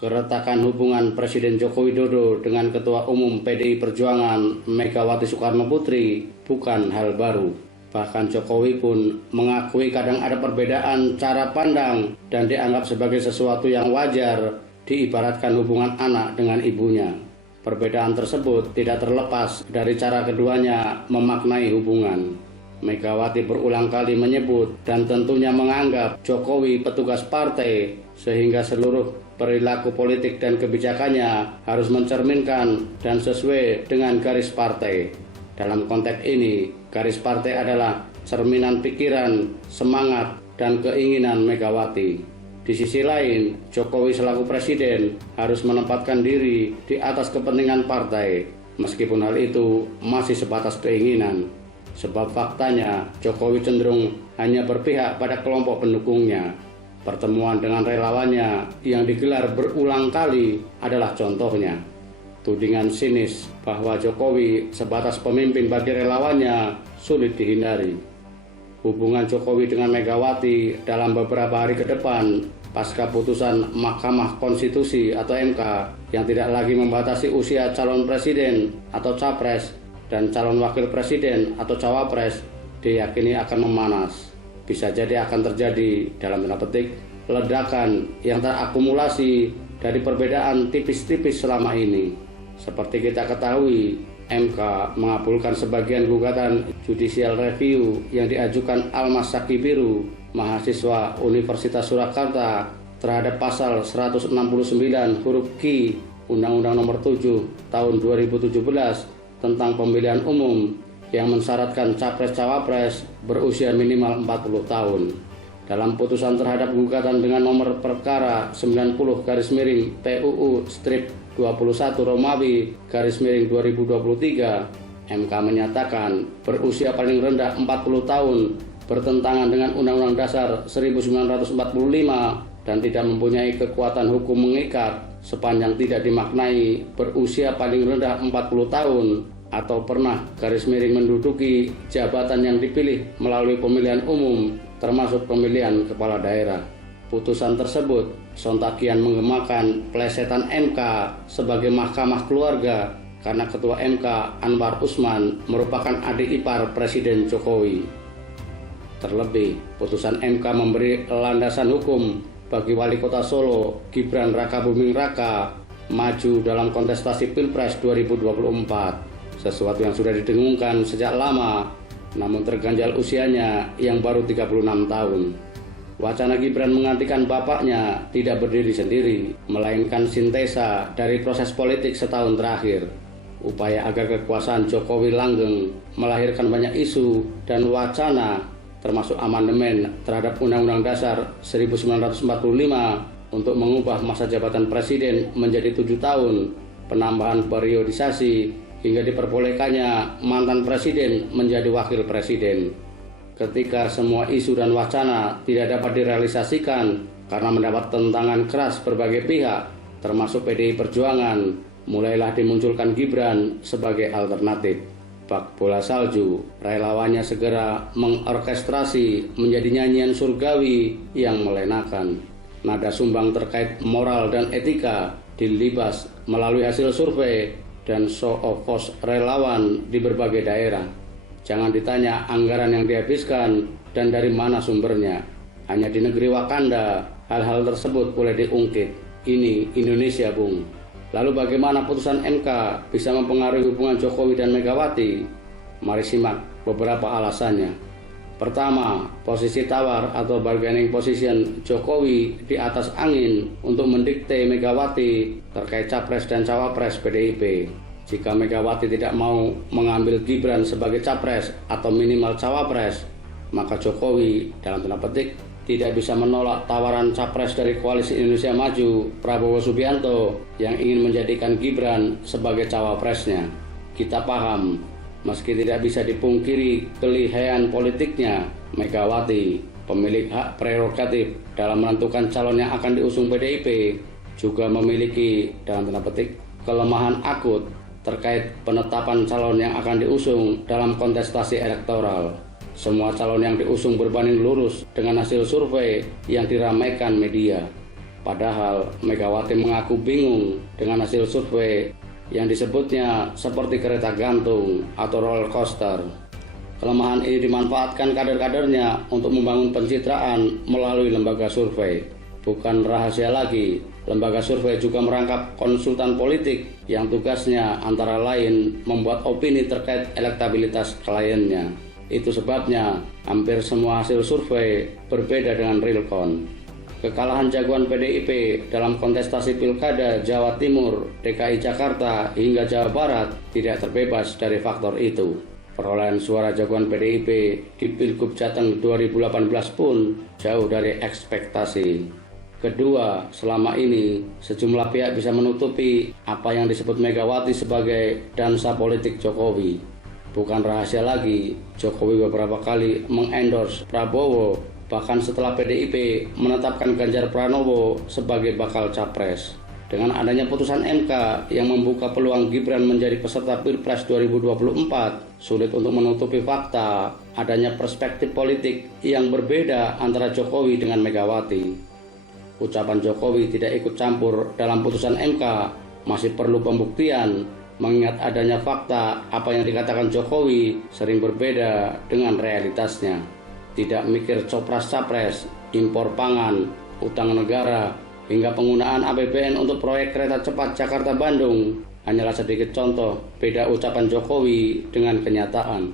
Keretakan hubungan Presiden Joko Widodo dengan Ketua Umum PDI Perjuangan Megawati Soekarno Putri bukan hal baru. Bahkan Jokowi pun mengakui kadang ada perbedaan cara pandang dan dianggap sebagai sesuatu yang wajar diibaratkan hubungan anak dengan ibunya. Perbedaan tersebut tidak terlepas dari cara keduanya memaknai hubungan. Megawati berulang kali menyebut dan tentunya menganggap Jokowi petugas partai, sehingga seluruh perilaku politik dan kebijakannya harus mencerminkan dan sesuai dengan garis partai. Dalam konteks ini, garis partai adalah cerminan pikiran, semangat, dan keinginan Megawati. Di sisi lain, Jokowi selaku presiden harus menempatkan diri di atas kepentingan partai, meskipun hal itu masih sebatas keinginan. Sebab faktanya, Jokowi cenderung hanya berpihak pada kelompok pendukungnya. Pertemuan dengan relawannya yang digelar berulang kali adalah contohnya. Tudingan sinis bahwa Jokowi sebatas pemimpin bagi relawannya sulit dihindari. Hubungan Jokowi dengan Megawati dalam beberapa hari ke depan pasca putusan Mahkamah Konstitusi atau MK yang tidak lagi membatasi usia calon presiden atau capres dan calon wakil presiden atau cawapres diyakini akan memanas. Bisa jadi akan terjadi dalam tanda petik ledakan yang terakumulasi dari perbedaan tipis-tipis selama ini. Seperti kita ketahui, MK mengabulkan sebagian gugatan judicial review yang diajukan Almas Sakibiru, mahasiswa Universitas Surakarta, terhadap pasal 169 huruf Q Undang-Undang Nomor 7 Tahun 2017 tentang pemilihan umum yang mensyaratkan capres-cawapres berusia minimal 40 tahun. Dalam putusan terhadap gugatan dengan nomor perkara 90-PUU-21 Romawi _2023, MK menyatakan berusia paling rendah 40 tahun bertentangan dengan Undang-Undang Dasar 1945 dan tidak mempunyai kekuatan hukum mengikat sepanjang tidak dimaknai berusia paling rendah 40 tahun atau pernah menduduki jabatan yang dipilih melalui pemilihan umum termasuk pemilihan kepala daerah. Putusan tersebut sontakian menggemakan plesetan MK sebagai mahkamah keluarga karena Ketua MK Anwar Usman merupakan adik ipar Presiden Jokowi. Terlebih, putusan MK memberi landasan hukum bagi Wali Kota Solo Gibran Rakabuming Raka maju dalam kontestasi Pilpres 2024, sesuatu yang sudah didengungkan sejak lama namun terganjal usianya yang baru 36 tahun. Wacana Gibran menggantikan bapaknya tidak berdiri sendiri, melainkan sintesa dari proses politik setahun terakhir. Upaya agar kekuasaan Jokowi langgeng melahirkan banyak isu dan wacana termasuk amandemen terhadap Undang-Undang Dasar 1945 untuk mengubah masa jabatan presiden menjadi 7 tahun, penambahan periodisasi, hingga diperbolehkannya mantan presiden menjadi wakil presiden. Ketika semua isu dan wacana tidak dapat direalisasikan karena mendapat tentangan keras berbagai pihak, termasuk PDI Perjuangan, mulailah dimunculkan Gibran sebagai alternatif. Bak bola salju, relawannya segera mengorkestrasi menjadi nyanyian surgawi yang melenakan. Nada sumbang terkait moral dan etika dilibas melalui hasil survei dan show of force relawan di berbagai daerah. Jangan ditanya anggaran yang dihabiskan dan dari mana sumbernya. Hanya di negeri Wakanda hal-hal tersebut boleh diungkit. Ini Indonesia, Bung. Lalu bagaimana putusan MK bisa mempengaruhi hubungan Jokowi dan Megawati? Mari simak beberapa alasannya. Pertama, posisi tawar atau bargaining position Jokowi di atas angin untuk mendikte Megawati terkait capres dan cawapres PDIP. Jika Megawati tidak mau mengambil Gibran sebagai capres atau minimal cawapres, maka Jokowi dalam tanda petik tidak bisa menolak tawaran capres dari Koalisi Indonesia Maju Prabowo Subianto yang ingin menjadikan Gibran sebagai cawapresnya. Kita paham, meski tidak bisa dipungkiri kelihayan politiknya, Megawati, pemilik hak prerogatif dalam menentukan calon yang akan diusung PDIP, juga memiliki dalam tanda petik kelemahan akut terkait penetapan calon yang akan diusung dalam kontestasi elektoral. Semua calon yang diusung berbanding lurus dengan hasil survei yang diramaikan media. Padahal Megawati mengaku bingung dengan hasil survei yang disebutnya seperti kereta gantung atau roller coaster. Kelemahan ini dimanfaatkan kader-kadernya untuk membangun pencitraan melalui lembaga survei. Bukan rahasia lagi, lembaga survei juga merangkap konsultan politik yang tugasnya antara lain membuat opini terkait elektabilitas kliennya. Itu sebabnya hampir semua hasil survei berbeda dengan real count. Kekalahan jagoan PDIP dalam kontestasi Pilkada Jawa Timur, DKI Jakarta hingga Jawa Barat tidak terbebas dari faktor itu. Perolehan suara jagoan PDIP di Pilgub Jateng 2018 pun jauh dari ekspektasi. Kedua, selama ini sejumlah pihak bisa menutupi apa yang disebut Megawati sebagai dansa politik Jokowi. Bukan rahasia lagi, Jokowi beberapa kali mengendorse Prabowo, bahkan setelah PDIP menetapkan Ganjar Pranowo sebagai bakal capres. Dengan adanya putusan MK yang membuka peluang Gibran menjadi peserta Pilpres 2024, sulit untuk menutupi fakta adanya perspektif politik yang berbeda antara Jokowi dengan Megawati. Ucapan Jokowi tidak ikut campur dalam putusan MK masih perlu pembuktian, mengingat adanya fakta apa yang dikatakan Jokowi sering berbeda dengan realitasnya. Tidak mikir copras-capres, impor pangan, utang negara, hingga penggunaan APBN untuk proyek kereta cepat Jakarta-Bandung hanyalah sedikit contoh beda ucapan Jokowi dengan kenyataan.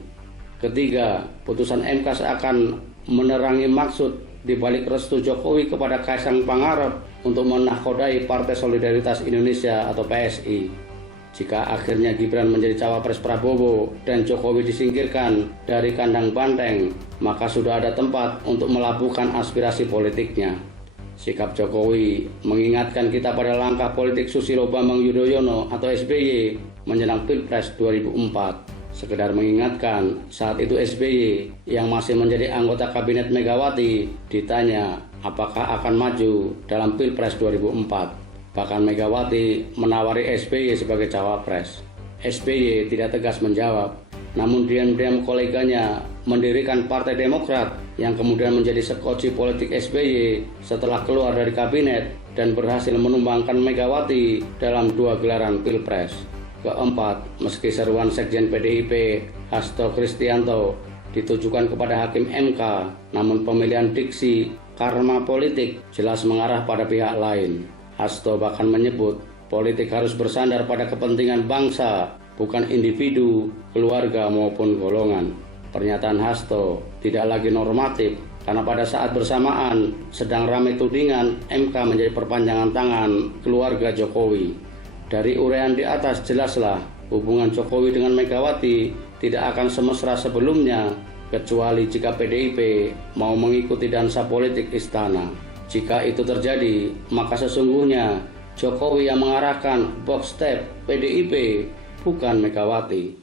Ketiga, putusan MK seakan menerangi maksud di balik restu Jokowi kepada Kaisang Pangarep untuk menahkodai Partai Solidaritas Indonesia atau PSI. Jika akhirnya Gibran menjadi cawapres Prabowo dan Jokowi disingkirkan dari kandang banteng, maka sudah ada tempat untuk melabuhkan aspirasi politiknya. Sikap Jokowi mengingatkan kita pada langkah politik Susilo Bambang Yudhoyono atau SBY menjelang Pilpres 2004. Sekedar mengingatkan, saat itu SBY yang masih menjadi anggota kabinet Megawati ditanya apakah akan maju dalam Pilpres 2004. Bahkan Megawati menawari SBY sebagai cawapres. SBY tidak tegas menjawab, namun diam-diam koleganya mendirikan Partai Demokrat yang kemudian menjadi sekoci politik SBY setelah keluar dari kabinet dan berhasil menumbangkan Megawati dalam 2 gelaran Pilpres. Keempat, meski seruan Sekjen PDIP Hasto Kristianto ditujukan kepada Hakim MK, namun pemilihan diksi karma politik jelas mengarah pada pihak lain. Hasto bahkan menyebut politik harus bersandar pada kepentingan bangsa, bukan individu, keluarga maupun golongan. Pernyataan Hasto tidak lagi normatif karena pada saat bersamaan sedang ramai tudingan MK menjadi perpanjangan tangan keluarga Jokowi. Dari uraian di atas jelaslah hubungan Jokowi dengan Megawati tidak akan semesra sebelumnya kecuali jika PDIP mau mengikuti dansa politik istana. Jika itu terjadi, maka sesungguhnya Jokowi yang mengarahkan box step PDIP, bukan Megawati.